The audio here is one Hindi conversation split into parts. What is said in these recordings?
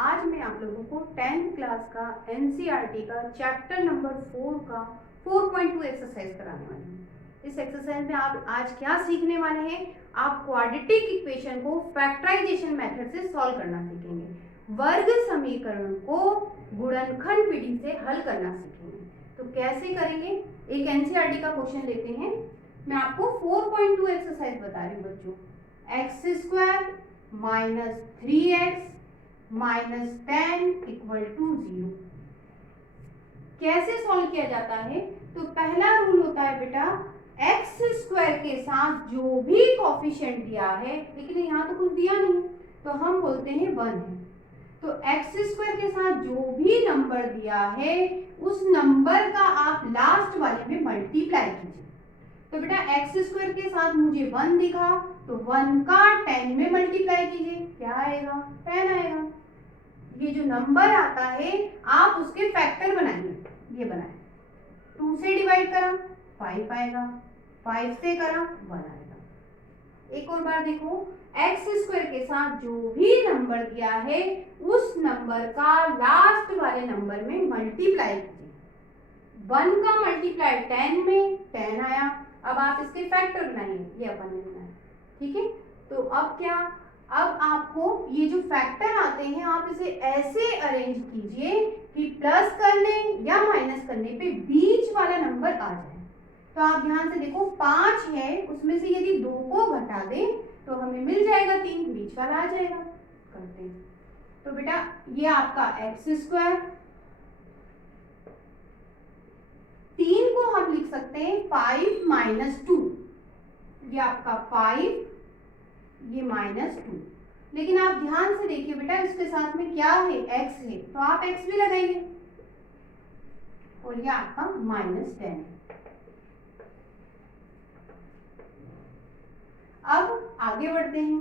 आज मैं आप लोगों को 10th क्लास का एनसीईआरटी का चैप्टर नंबर 4 का 4.2 एक्सरसाइज कराने वाली हूँ। इस एक्सरसाइज में आप आज क्या सीखने वाले हैं? आप क्वाड्रेटिक इक्वेशन को फैक्टराइजेशन मेथड से सॉल्व करना सीखेंगे। वर्ग समीकरण को गुणनखंड विधि से हल करना सीखेंगे। तो कैसे करेंगे? एक एनसीईआरटी का क्वेश्चन लेते हैं। मैं आपको 4.2 एक्सरसाइज बता रही हूँ बच्चों। x² minus 3x minus 10 equal to 0। कैसे सॉल्व किया जाता है? तो पहला रूल होता है बेटा, x² के साथ जो भी कोफिशिएंट दिया है, लेकिन यहाँ तो कुछ दिया नहीं तो हम बोलते हैं 1 है। तो x² के साथ जो भी नंबर दिया है उस नंबर का आप लास्ट वाले में मल्टीप्लाई कीजिए। तो बेटा x² के साथ मुझे 1 दिखा तो 1 का 10 में मल्टीप्लाई कीजिए, क्या आएगा? 10 आएगा। ये जो नंबर आता है आप उसके फैक्टर बनाइए। ये बनाए, 2 से डिवाइड करा 5 आएगा, 5 से करा 1 आएगा। एक और बार देखो, x² के साथ जो भी नंबर दिया है उस नंबर का लास्ट वाले नंबर में मल्टीप्लाई कीजिए। 1 का मल्टीप्लाई 10 में 10 आया। अब आप इसके फैक्टर बनाइए, ये अपन ने बनाया, ठीक है। तो अब क्या, अब आपको ये जो फैक्टर आते हैं आप इसे ऐसे अरेंज कीजिए कि प्लस करने या माइनस करने पे बीच वाला नंबर आ जाए। तो आप ध्यान से देखो, 5 है, उसमें से यदि 2 को घटा दें तो हमें मिल जाएगा 3, बीच वाला आ जाएगा। करते हैं तो बेटा ये आपका x², 3 को हम लिख सकते हैं 5 माइनस 2, ये आपका 5, ये -2। लेकिन आप ध्यान से देखिए बेटा, इसके साथ में क्या है? x है, तो आप x भी लगाइए और ये आपका -10 है। अब आगे बढ़ते हैं।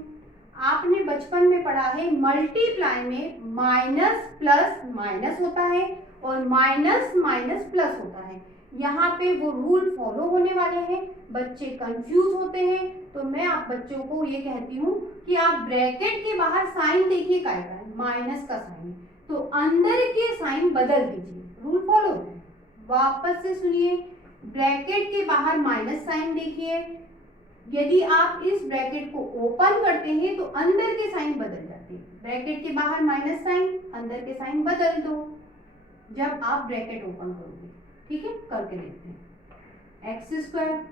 आपने बचपन में पढ़ा है मल्टीप्लाई में माइनस प्लस माइनस होता है और माइनस माइनस प्लस होता है। यहाँ पे वो रूल फॉलो होने वाले हैं, बच्चे कंफ्यूज होते हैं। तो मैं आप बच्चों को ये कहती हूँ कि आप ब्रैकेट के बाहर साइन देखिए, काय का है? माइनस का साइन, तो अंदर के साइन बदल दीजिए, रूल फॉलो है। वापस से सुनिए, ब्रैकेट के बाहर माइनस साइन देखिए, यदि आप इस ब्रैकेट को ओपन करते हैं तो अंदर के साइन बदल जाते हैं। ब्रैकेट के बाहर माइनस साइन, अंदर के साइन बदल दो जब आप ब्रैकेट ओपन करोगे, ठीक है। करके देखते हैं। x²,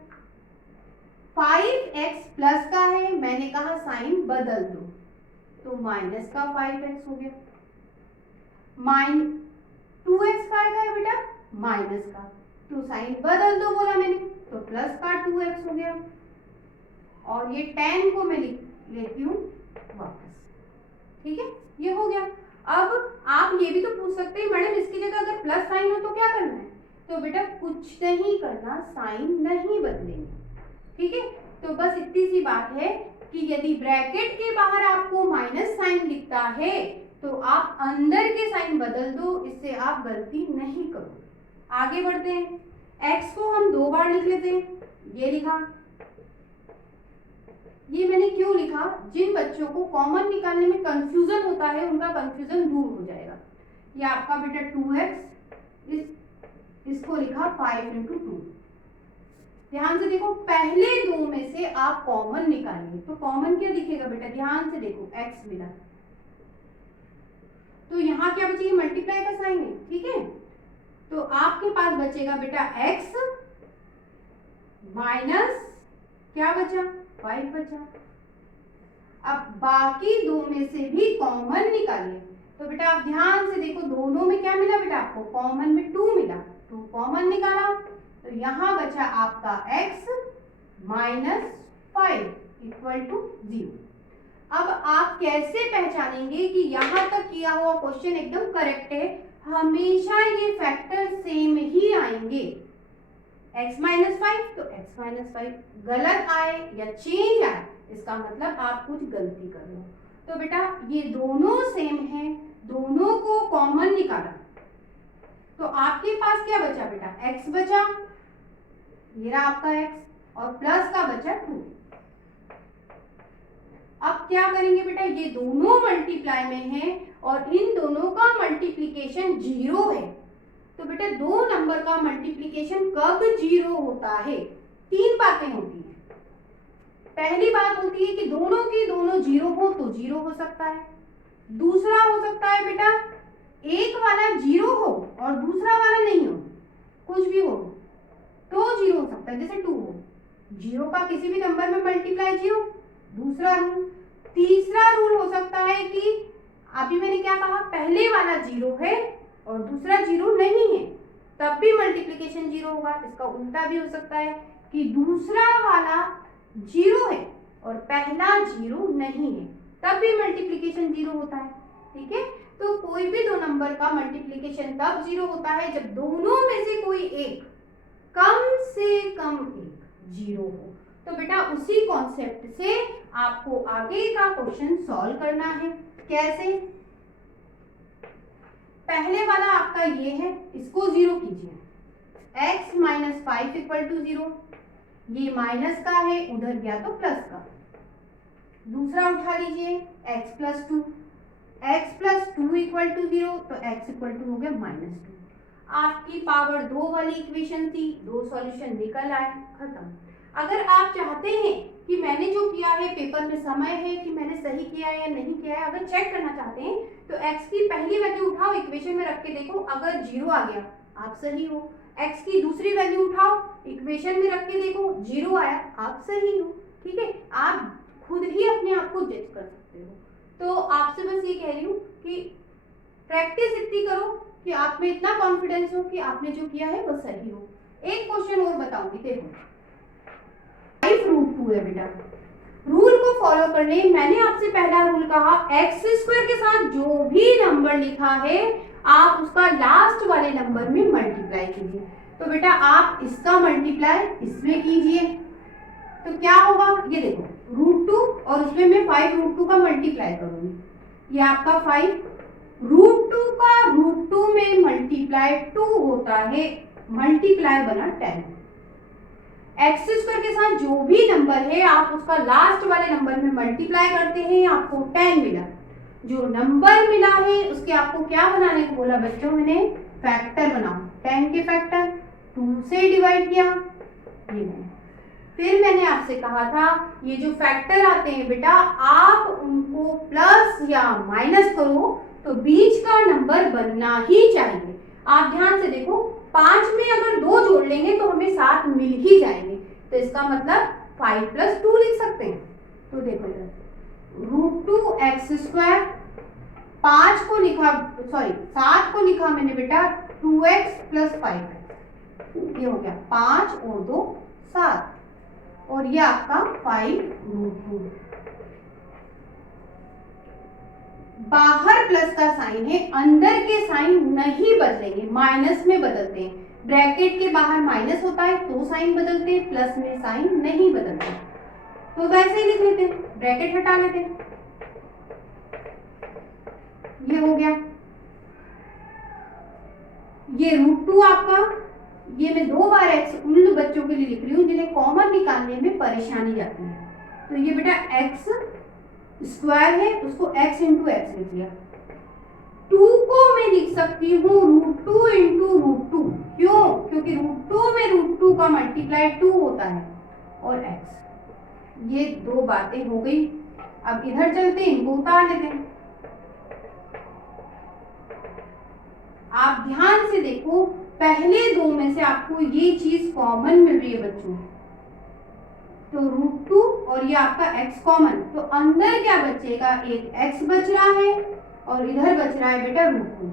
5x प्लस का है, मैंने कहा साइन बदल दो, तो माइनस का 5x हो गया। 2x का है बेटा, माइनस का, तो साइन बदल दो बोला मैंने, तो प्लस का 2x हो गया। और ये 10 को मैं लिख लेती हूँ वापस, ठीक है, ये हो गया। अब आप ये भी तो पूछ सकते हैं, मैडम इसकी जगह अगर प्लस साइन हो तो क्या करना है? तो बेटा कुछ नहीं करना, साइन नहीं बदलेंगे, ठीक है। तो बस इतनी सी बात है कि यदि ब्रैकेट के बाहर आपको माइनस साइन दिखता है तो आप अंदर के साइन बदल दो, इससे आप गलती नहीं करो। आगे बढ़ते हैं। x को हम 2 बार लिख लेते हैं, ये लिखा। ये मैंने क्यों लिखा? जिन बच्चों को कॉमन निकालने में कंफ्यूजन होता है उनका कंफ्यूजन दूर हो जाएगा। ये आपका बेटा 2x, इसको लिखा 5 × 2। ध्यान से देखो, पहले 2 में से आप कॉमन निकालिए, तो कॉमन क्या दिखेगा बेटा? ध्यान से देखो, x मिला, तो यहाँ क्या बचेगा? मल्टीप्लाई का साइन है, ठीक है। तो आपके पास बचेगा बेटा x माइनस क्या बचा? 5 बचा। अब बाकी 2 में से भी कॉमन निकालिए, तो बेटा आप ध्यान से देखो, दोनों में क्या मिला बेटा आपको? कॉमन में 2 मिला, 2 कॉमन निकाला, तो यहाँ बचा आपका x -5 इक्वल टू 0। अब आप कैसे पहचानेंगे कि यहाँ तक किया हुआ क्वेश्चन एकदम करेक्ट है? हमेशा ये फैक्टर सेम ही आएंगे। x -5 तो x -5, गलत आए या चेंज आए इसका मतलब आप कुछ गलती कर रहे हो। तो बेटा ये दोनों सेम है, दोनों को कॉमन निकाला, तो आपके पास क्या बचा बेटा? x बचा, ये रहा आपका x, और प्लस का बचा 2। अब क्या करेंगे बेटा, ये दोनों मल्टीप्लाई में है और इन दोनों का मल्टीप्लिकेशन 0 है। तो बेटा दो नंबर का मल्टीप्लिकेशन कब 0 होता है? तीन बातें होती हैं। पहली बात होती है कि दोनों की दोनों 0 हो तो 0 हो सकता है। दूसरा हो सकता है बेटा एक वाला 0 हो और दूसरा वाला नहीं हो, कुछ भी हो तो 0 हो सकता है, जैसे 2 हो, 0 का किसी भी नंबर में मल्टीप्लाई 0, दूसरा रूल। तीसरा रूल हो सकता है कि अभी मैंने क्या कहा, पहले वाला 0 है और दूसरा 0 नहीं है, तब भी मल्टीप्लिकेशन 0 होगा। इसका उल्टा भी हो सकता है कि दूसरा वाला 0 है और पहला 0 नहीं है, तब भी मल्टीप्लिकेशन 0 होता है। ठीक है, तो कोई भी दो नंबर का मल्टीप्लिकेशन तब 0 होता है जब दोनों में से कोई एक कम से कम एक 0 हो। तो बेटा उसी कॉन्सेप्ट से आपको आगे का क्वेश्चन सॉल्व करना है। कैसे? पहले वाला आपका ये है, इसको 0 कीजिए, x माइनस 5 इक्वल टू 0, ये माइनस का है, उधर गया तो प्लस का। दूसरा उठा लीजिए x plus 2, x plus 2 equal to 0, तो x इक्वल टू हो गया -2। आपकी पावर 2 वाली इक्वेशन थी, दो सॉल्यूशन निकल आए, खत्म। अगर आप चाहते हैं कि मैंने जो किया है पेपर में समय है कि मैंने सही किया है या नहीं किया है, अगर चेक करना चाहते हैं तो x की पहली वैल्यू उठाओ, इक्वेशन में रख के देखो, अगर 0 आ गया आप सही हो। x की दूसरी वैल्यू उठाओ, इक्वेशन में रख के देखो, 0 आया, आप सही हो। ठीक है, आप खुद ही अपने आप को जज कर सकते हो। तो आपसे बस ये कह रही हूँ कि प्रैक्टिस इतनी करो कि आप में इतना कॉन्फिडेंस हो कि आपने जो किया है वो सही हो। एक क्वेश्चन और बताऊंगी, देखो 5√2 है बेटा। रूल को फॉलो करने, मैंने आपसे पहला रूल कहा x² के साथ जो भी नंबर लिखा है आप उसका लास्ट वाले नंबर में मल्टीप्लाई कीजिए। तो बेटा आप इसका मल्टीप्लाई इसमें कीजिए, तो क्या होगा, ये देखो √2 और उसमें मैं 5√2 का मल्टीप्लाई करूंगी, ये आपका 5, √2 का √2 में मल्टीप्लाई 2 होता है, मल्टीप्लाई बना 10। x² के साथ जो भी नंबर है आप उसका लास्ट वाले नंबर में मल्टीप्लाई करते हैं, आपको 10 मिला। जो नंबर मिला है उसके आपको क्या बनाने को बोला बच्चों, मैंने फैक्टर बनाओ। 10 के फैक्टर 2 से डिवाइड किया, ये फिर मैंने आपसे कहा था ये जो फैक्टर आते हैं बेटा आप उनको प्लस या माइनस करो तो बीच का नंबर बनना ही चाहिए। आप ध्यान से देखो, 5 में अगर 2 जोड़ लेंगे तो हमें 7 मिल ही जाएंगे, तो इसका मतलब 5 + 2 लिख सकते हैं। तो देखो √2x², 5 को लिखा, सॉरी 7 को लिखा मैंने बेटा 2x + 5, ये हो गया 5 और 2 7, और ये आपका 5√2। बाहर प्लस का साइन है, अंदर के साइन नहीं बदलेंगे, माइनस में बदलते हैं। ब्रैकेट के बाहर माइनस होता है तो साइन बदलते हैं, प्लस में साइन नहीं बदलते, तो वैसे ही लिख लेते हैं, ब्रैकेट हटा लेते हैं, ये हो गया। ये √2 आपका, ये मैं 2 बार x उन बच्चों के लिए लिख रही हूँ जिन्हें कॉमन निकालने में परेशानी जाती है। तो ये बेटा x² है, उसको x × x लिख लिया। 2 को मैं लिख सकती हूँ √2 × √2, क्यों? क्योंकि √2 में √2 का मल्टीप्लाई 2 होता है, और x, ये दो बातें हो गई। अब इधर चलते हैं, इनको उतार लेते हैं। आप ध्यान से देखो, पहले दो में से आपको ये चीज कॉमन मिल रही है बच्चों, तो √2 और ये आपका x कॉमन, तो अंदर क्या बचेगा, एक x बच रहा है और इधर बच रहा है बेटा √2।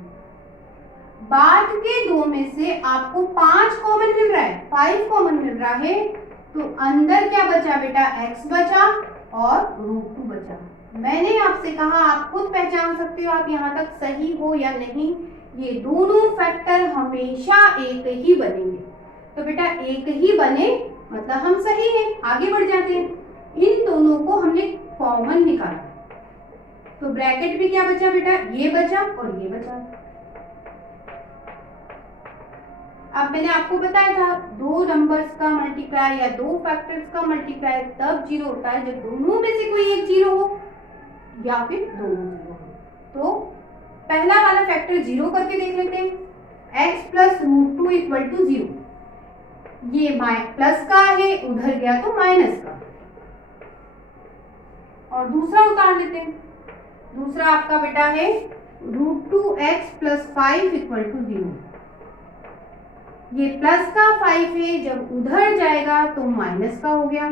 बाद के दो में से आपको 5 कॉमन मिल रहा है, 5 कॉमन मिल रहा है, तो अंदर क्या बचा बेटा, x बचा और √2 बचा। मैंने आपसे कहा आप खुद पहचान सकते हो आप यहाँ तक सही हो या नहीं, ये दोनों फैक्टर हमेशा एक ही बनेंगे। तो बेटा एक ही बने मतलब हम सही हैं, आगे बढ़ जाते हैं। इन दोनों को हमने कॉमन निकाला, तो ब्रैकेट भी क्या बचा बेटा, ये बचा और ये बचा। अब मैंने आपको बताया था दो नंबर्स का मल्टीप्लाई या दो फैक्टर्स का मल्टीप्लाई तब जीरो होता है जब दोनों में से कोई एक जीरो हो या फिर दोनों जीरो हो। तो पहला वाला फैक्टर जीरो करके देख लेते हैं। x plus root two equal to zero, ये प्लस का है, उधर गया तो माइनस का। और दूसरा उतार लेते हैं। दूसरा आपका बेटा है root two x plus 5 equal to zero, ये प्लस का 5 है, जब उधर जाएगा तो माइनस का हो गया।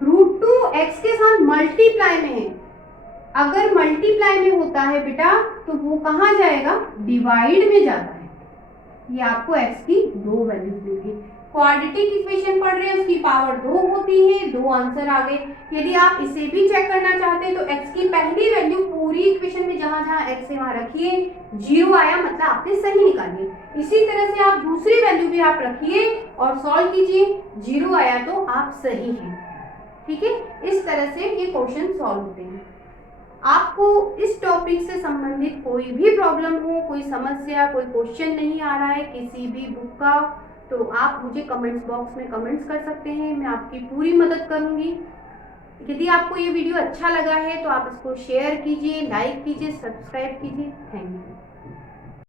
रूट टू एक्स के साथ मल्टीप्लाई में है, अगर मल्टीप्लाई में होता है बेटा तो वो कहाँ जाएगा, डिवाइड में जाता है। ये आपको x की दो वैल्यूज मिल गई। क्वाड्रेटिक इक्वेशन पढ़ रहे हैं, उसकी पावर 2 होती है, दो आंसर आ गए। यदि आप इसे भी चेक करना चाहते हैं तो x की पहली वैल्यू पूरी इक्वेशन में जहां जहां x है वहां रखिए, जीरो आया मतलब आपने सही निकाली। इसी तरह से आप दूसरी वैल्यू भी आप रखिए और सॉल्व कीजिए, जीरो आया तो आप सही हैं। ठीक है, इस तरह से ये क्वेश्चन सॉल्व होते हैं। आपको इस टॉपिक से संबंधित कोई भी प्रॉब्लम हो, कोई समस्या, कोई क्वेश्चन नहीं आ रहा है किसी भी बुक का, तो आप मुझे कमेंट्स बॉक्स में कमेंट्स कर सकते हैं, मैं आपकी पूरी मदद करूंगी। यदि आपको ये वीडियो अच्छा लगा है तो आप इसको शेयर कीजिए, लाइक कीजिए, सब्सक्राइब कीजिए। Thank you.